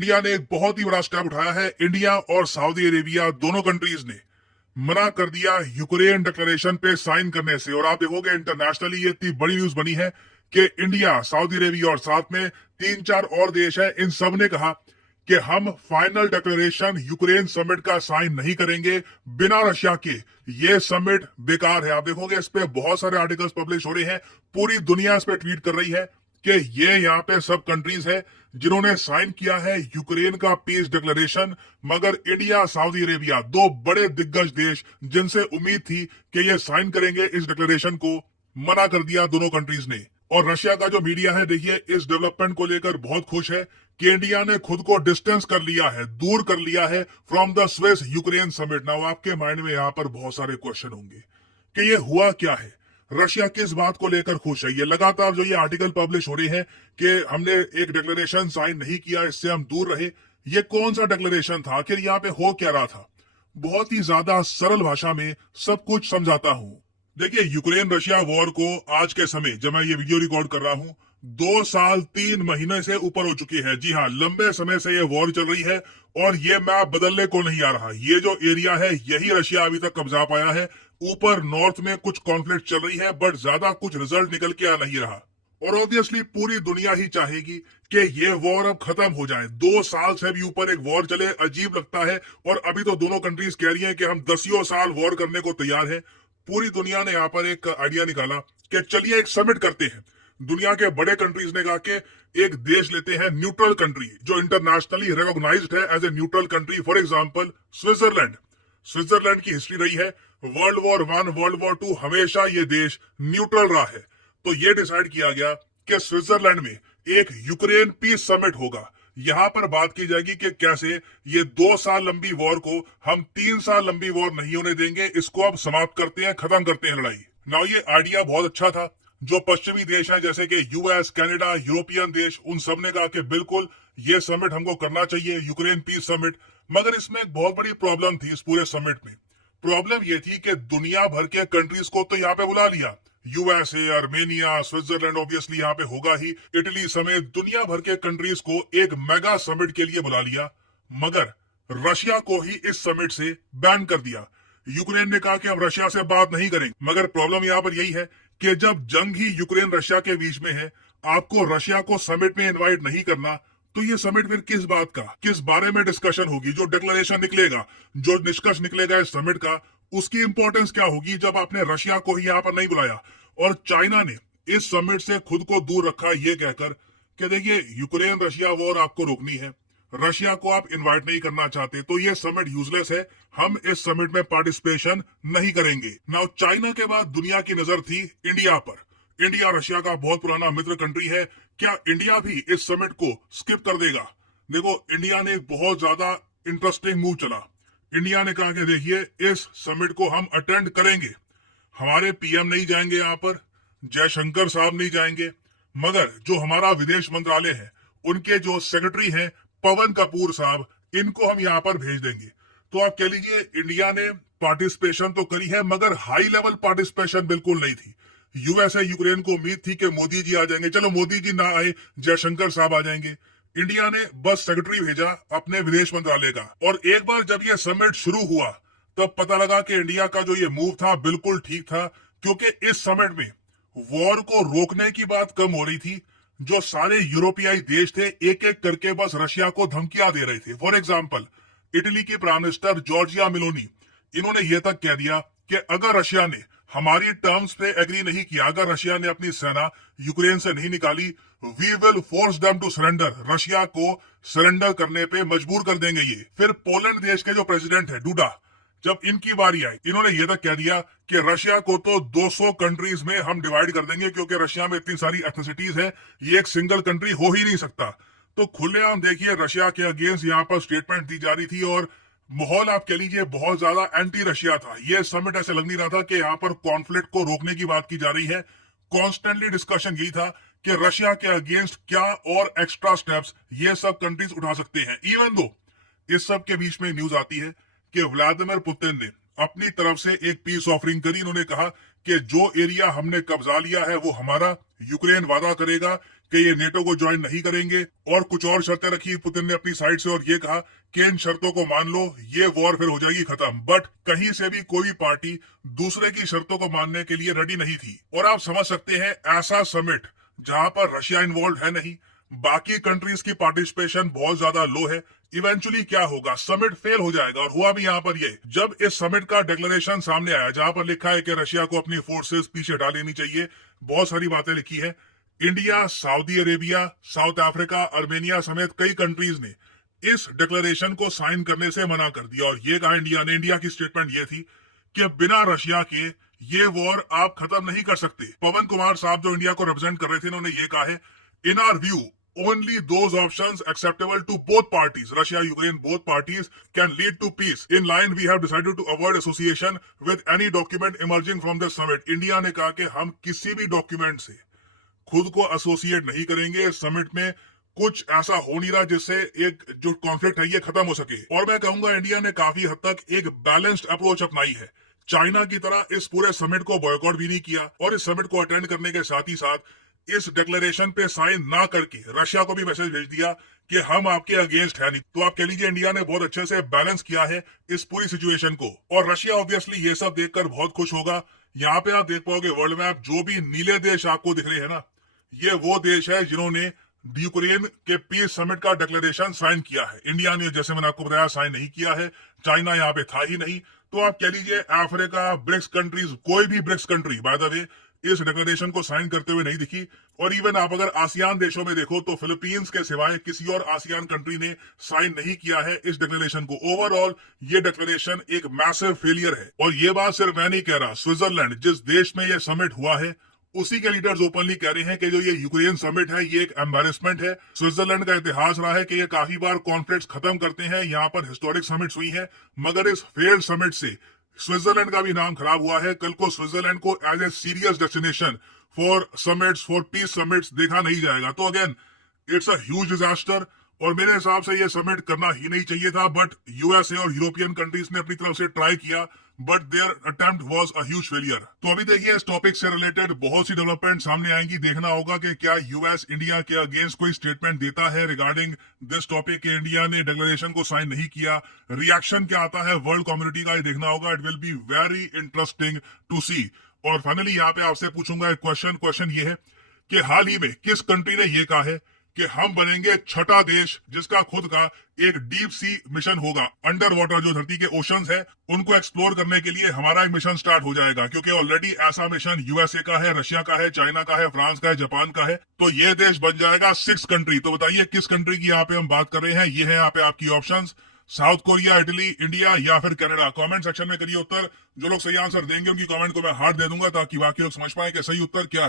India ने एक बहुत ही बड़ा स्टेप उठाया है। इंडिया और सऊदी अरेबिया दोनों कंट्रीज ने मना कर दिया यूक्रेन डिक्लेरेशन पे साइन करने से। और आप देखोगे इंटरनेशनली ये इतनी बड़ी न्यूज बनी है कि इंडिया, सऊदी अरेबिया और साथ में 3-4 और देश है, इन सब ने कहा कि हम फाइनल डिक्लेरेशन यूक्रेन समिट का साइन नहीं करेंगे बिना रशिया के। ये समिट बेकार है। आप देखोगे इस पे बहुत सारे आर्टिकल्स पब्लिश हो रहे हैं, पूरी दुनिया इस पे ट्वीट कर रही है कि ये यहाँ पे सब कंट्रीज है जिन्होंने साइन किया है यूक्रेन का पीस डिक्लेरेशन। मगर इंडिया, सऊदी अरेबिया, दो बड़े दिग्गज देश जिनसे उम्मीद थी कि ये साइन करेंगे इस डिक्लेरेशन को, मना कर दिया दोनों कंट्रीज ने। और रशिया का जो मीडिया है, देखिए, इस डेवलपमेंट को लेकर बहुत खुश है कि इंडिया ने खुद को डिस्टेंस कर लिया है, दूर कर लिया है from the Swiss Ukraine summit. Now आपके माइंड में यहाँ पर बहुत सारे क्वेश्चन होंगे कि ये हुआ क्या है, रशिया किस बात को लेकर खुश है। ये लगातार जो ये आर्टिकल पब्लिश हो रहे हैं कि हमने एक डिक्लेरेशन साइन नहीं किया, इससे हम दूर रहे, ये कौन सा डिक्लेरेशन था, आखिर यहाँ पे हो क्या रहा था। बहुत ही ज्यादा सरल भाषा में सब कुछ समझाता हूं। देखिए, यूक्रेन रशिया वॉर को आज के समय, जब मैं ये वीडियो रिकॉर्ड कर रहा हूं, 2 साल 3 महीने से ऊपर हो चुकी है। जी हाँ, लंबे समय से ये वॉर चल रही है और ये मैप बदलने को नहीं आ रहा। ये जो एरिया है यही रशिया अभी तक कब्जा पाया है। ऊपर नॉर्थ में कुछ कॉन्फ्लिक्ट चल रही है बट ज्यादा कुछ रिजल्ट निकल के आ नहीं रहा। और ऑब्वियसली पूरी दुनिया ही चाहेगी कि ये वॉर अब खत्म हो जाए। 2 साल से भी ऊपर एक वॉर चले, अजीब लगता है। और अभी तो दोनों कंट्रीज कह रही हैं कि हम 10 साल वॉर करने को तैयार है। पूरी दुनिया ने यहाँ पर एक आइडिया निकाला कि चलिए एक समिट करते हैं। दुनिया के बड़े कंट्रीज ने कहा कि एक देश लेते हैं, न्यूट्रल कंट्री जो इंटरनेशनली रिकॉग्नाइज्ड है as a neutral country. For example Switzerland. Switzerland की हिस्ट्री रही है, वर्ल्ड वॉर 1, वर्ल्ड वॉर 2 हमेशा ये देश न्यूट्रल रहा है। तो ये डिसाइड किया गया कि स्विट्जरलैंड में एक यूक्रेन पीस समिट होगा। यहां पर बात की जाएगी कि कैसे ये 2 साल लंबी वॉर को हम 3 साल लंबी वॉर नहीं होने देंगे, इसको अब समाप्त करते हैं, खत्म करते हैं लड़ाई। नाउ ये आइडिया बहुत अच्छा था। जो पश्चिमी देश हैं जैसे कि यूएस, कनाडा, यूरोपियन देश, उन सब ने कहा कि बिल्कुल ये समिट हमको करना चाहिए, यूक्रेन पीस समिट। मगर इसमें एक बहुत बड़ी प्रॉब्लम थी इस पूरे समिट में। प्रॉब्लम ये थी कि दुनिया भर के कंट्रीज को तो यहाँ पे बुला लिया, यूएसए, आर्मेनिया, स्विट्जरलैंड ऑब्वियसली यहाँ पे होगा ही, इटली समेत दुनिया भर के कंट्रीज को एक मेगा समिट के लिए बुला लिया। मगर रशिया को ही इस समिट से बैन कर दिया। यूक्रेन ने कहा कि हम रशिया से बात नहीं करेंगे। मगर प्रॉब्लम यहाँ पर यही है कि जब जंग ही यूक्रेन रशिया के बीच में है, आपको रशिया को समिट में इनवाइट नहीं करना, तो ये समिट फिर किस बात का, किस बारे में डिस्कशन होगी। जो डिक्लेरेशन निकलेगा, जो निष्कर्ष निकलेगा इस समिट का, उसकी इंपॉर्टेंस क्या होगी जब आपने रशिया को ही यहाँ पर नहीं बुलाया। और चाइना ने इस समिट से खुद को दूर रखा ये कहकर कि देखिए, यूक्रेन रशिया वॉर आपको रोकनी है, रशिया को आप इनवाइट नहीं करना चाहते, तो ये समिट यूजलेस है, हम इस समिट में पार्टिसिपेशन नहीं करेंगे। नाउ चाइना के बाद दुनिया की नजर थी इंडिया पर। इंडिया रशिया का बहुत पुराना मित्र कंट्री है, क्या इंडिया भी इस समिट को स्किप कर देगा। देखो, इंडिया ने एक बहुत ज्यादा इंटरेस्टिंग मूव चला। इंडिया ने कहा कि देखिए, इस समिट को हम अटेंड करेंगे, हमारे पीएम नहीं जाएंगे यहाँ पर, जयशंकर साहब नहीं जाएंगे, मगर जो हमारा विदेश मंत्रालय है उनके जो सेक्रेटरी हैं पवन कपूर साहब, इनको हम यहाँ पर भेज देंगे। तो आप कह लीजिए इंडिया ने पार्टिसिपेशन तो करी है मगर हाई लेवल पार्टिसिपेशन बिल्कुल नहीं थी। यूएसए, यूक्रेन को उम्मीद थी कि मोदी जी आ जाएंगे, चलो मोदी जी ना आए, जयशंकर साहब आ जाएंगे। इंडिया ने बस सेक्रेटरी भेजा अपने विदेश मंत्रालय का। और एक बार जब यह समिट शुरू हुआ तब पता लगा कि इंडिया का जो ये मूव था बिल्कुल ठीक था, क्योंकि इस समिट में वॉर को रोकने की बात कम हो रही थी। जो सारे यूरोपियाई देश थे एक एक करके बस रशिया को धमकियां दे रहे थे। फॉर एग्जाम्पल, इटली की प्राइम मिनिस्टर जॉर्जिया मेलोनी, इन्होंने यह तक कह दिया कि अगर रशिया ने हमारी टर्म्स पे एग्री नहीं किया, अगर रशिया ने अपनी सेना यूक्रेन से नहीं निकाली, we will force them to surrender, Russia को सरेंडर करने पे मजबूर कर देंगे ये। फिर पोलैंड देश के जो प्रेसिडेंट है डूडा, जब इनकी बारी आई, इन्होंने ये तक कह दिया कि रशिया को तो 200 कंट्रीज में हम डिवाइड कर देंगे, क्योंकि रशिया में इतनी सारी एथनिसिटीज है, ये एक सिंगल कंट्री हो ही नहीं सकता। तो खुलेआम देखिए रशिया के अगेंस्ट यहाँ पर स्टेटमेंट दी जा रही थी और माहौल आप कह लीजिए बहुत ज्यादा एंटी रशिया था। ये समिट ऐसे लग नहीं रहा था कि यहाँ पर कॉन्फ्लिक्ट को रोकने की बात की जा रही है। कॉन्स्टेंटली डिस्कशन यही था कि रशिया के अगेंस्ट क्या और एक्स्ट्रा स्टेप्स ये सब कंट्रीज उठा सकते हैं। इवन दो इस सब के बीच में न्यूज आती है कि व्लादिमीर पुतिन ने अपनी तरफ से एक पीस ऑफरिंग करी। उन्होंने कहा कि जो एरिया हमने कब्जा लिया है वो हमारा, यूक्रेन वादा करेगा कि ये नेटो को ज्वाइन नहीं करेंगे, और कुछ और शर्तें रखी पुतिन ने अपनी साइड से और ये कहा कि इन शर्तों को मान लो, ये वॉर फिर हो जाएगी खत्म। बट कहीं से भी कोई पार्टी दूसरे की शर्तों को मानने के लिए रेडी नहीं थी। और आप समझ सकते हैं, ऐसा समिट जहां पर रशिया इन्वॉल्व है नहीं, बाकी कंट्रीज की पार्टिसिपेशन बहुत ज्यादा लो है, इवेंचुअली क्या होगा, समिट फेल हो जाएगा। और हुआ भी यहाँ पर ये, जब इस समिट का डिक्लेरेशन सामने आया जहां पर लिखा है कि रशिया को अपनी फोर्सेस पीछे हटा लेनी चाहिए, बहुत सारी बातें लिखी है, India, Saudi Arabia, south Africa, Armenia समेत कई कंट्रीज ने इस डिक्लेरेशन को साइन करने से मना कर दिया। और ये कहा इंडिया ने, इंडिया की स्टेटमेंट ये थी कि बिना रशिया के ये वॉर आप खत्म नहीं कर सकते। पवन कुमार साहब जो इंडिया को रिप्रेजेंट कर रहे थे, उन्होंने ये कहा है, इन our view only those options acceptable to both parties, Russia, Ukraine, both parties can lead to peace. In line, we have decided to avoid association with any document emerging from the summit. India ने कहा कि हम किसी भी document से खुद को associate नहीं करेंगे। इस समिट में कुछ ऐसा हो नहीं रहा जिससे एक जो कॉन्फ्लिक्ट है ये खत्म हो सके। और मैं कहूंगा इंडिया ने काफी हद तक एक बैलेंस्ड अप्रोच अपनाई है। चाइना की तरह इस पूरे समिट को बॉयकॉट भी नहीं किया, और इस समिट को अटेंड करने के साथ ही साथ इस डिक्लेरेशन पे साइन ना करके रशिया को भी मैसेज भेज दिया कि हम आपके अगेंस्ट है नहीं। तो आप कह लीजिए इंडिया ने बहुत अच्छे से बैलेंस किया है इस पूरी सिचुएशन को। और रशिया ऑब्वियसली ये सब देखकर बहुत खुश होगा। यहाँ पे आप देख पाओगे वर्ल्ड मैप, जो भी नीले देश आपको दिख रहे हैं ना, ये वो देश है जिन्होंने यूक्रेन के पीस समिट का डिक्लेरेशन साइन किया है। इंडिया ने, जैसे मैंने आपको बताया, साइन नहीं किया है। चाइना यहाँ पे था ही नहीं। तो आप कह लीजिए अफ्रीका, ब्रिक्स कंट्रीज, कोई भी BRICS country by the way इस डिक्लेरेशन को साइन करते हुए नहीं दिखी। और इवन आप अगर आसियान देशों में देखो तो फिलीपींस के सिवाय किसी और आसियान कंट्री ने साइन नहीं किया है इस डिक्लेरेशन को। ओवरऑल ये डिक्लेरेशन एक मैसिव फेलियर है। और ये बात सिर्फ मैं नहीं कह रहा, स्विट्जरलैंड, जिस देश में ये समिट हुआ है, उसी के लीडर्स ओपनली कह रहे हैं कि जो ये यूक्रेन समिट है ये एक एम्बेरसमेंट है। स्विट्जरलैंड का इतिहास रहा है कि ये काफी बार कॉन्फ्लिक्ट्स खत्म करते हैं, यहाँ पर हिस्टोरिक समिट्स हुई हैं, मगर इस फेल्ड समिट से स्विट्जरलैंड का भी नाम खराब हुआ है। कल को स्विट्जरलैंड को as a serious destination for summits, for peace summits देखा नहीं जाएगा। तो again it's a huge disaster, और मेरे हिसाब से ये समिट करना ही नहीं चाहिए था। बट यूएसए और यूरोपियन कंट्रीज ने अपनी तरफ से ट्राई किया, but their attempt was a huge failure. तो अभी देखिए इस टॉपिक से रिलेटेड बहुत सी डेवलपमेंट सामने आएंगी। देखना होगा कि क्या यूएस इंडिया के अगेंस्ट कोई स्टेटमेंट देता है रिगार्डिंग दिस टॉपिक कि इंडिया ने डिक्लेरेशन को साइन नहीं किया। रिएक्शन क्या आता है वर्ल्ड कम्युनिटी का, ये देखना होगा। It will be very interesting to see. और फाइनली यहाँ पे आपसे पूछूंगा एक क्वेश्चन ये है कि हाल ही में किस कंट्री ने ये कहा है कि हम बनेंगे छठा देश जिसका खुद का एक डीप सी मिशन होगा। अंडर वाटर जो धरती के ओशंस है उनको एक्सप्लोर करने के लिए हमारा एक मिशन स्टार्ट हो जाएगा, क्योंकि ऑलरेडी ऐसा मिशन यूएसए का है, रशिया का है, चाइना का है, फ्रांस का है, जापान का है। तो ये देश बन जाएगा 6 कंट्री। तो बताइए किस कंट्री की यहाँ पे हम बात कर रहे हैं। ये है यहाँ पे आपकी options, south Korea, Italy, India या फिर कनाडा। कमेंट सेक्शन में करिए उत्तर। जो लोग सही आंसर देंगे उनकी कमेंट को मैं हार्ट दे दूंगा ताकि बाकी लोग समझ पाए कि सही उत्तर क्या है।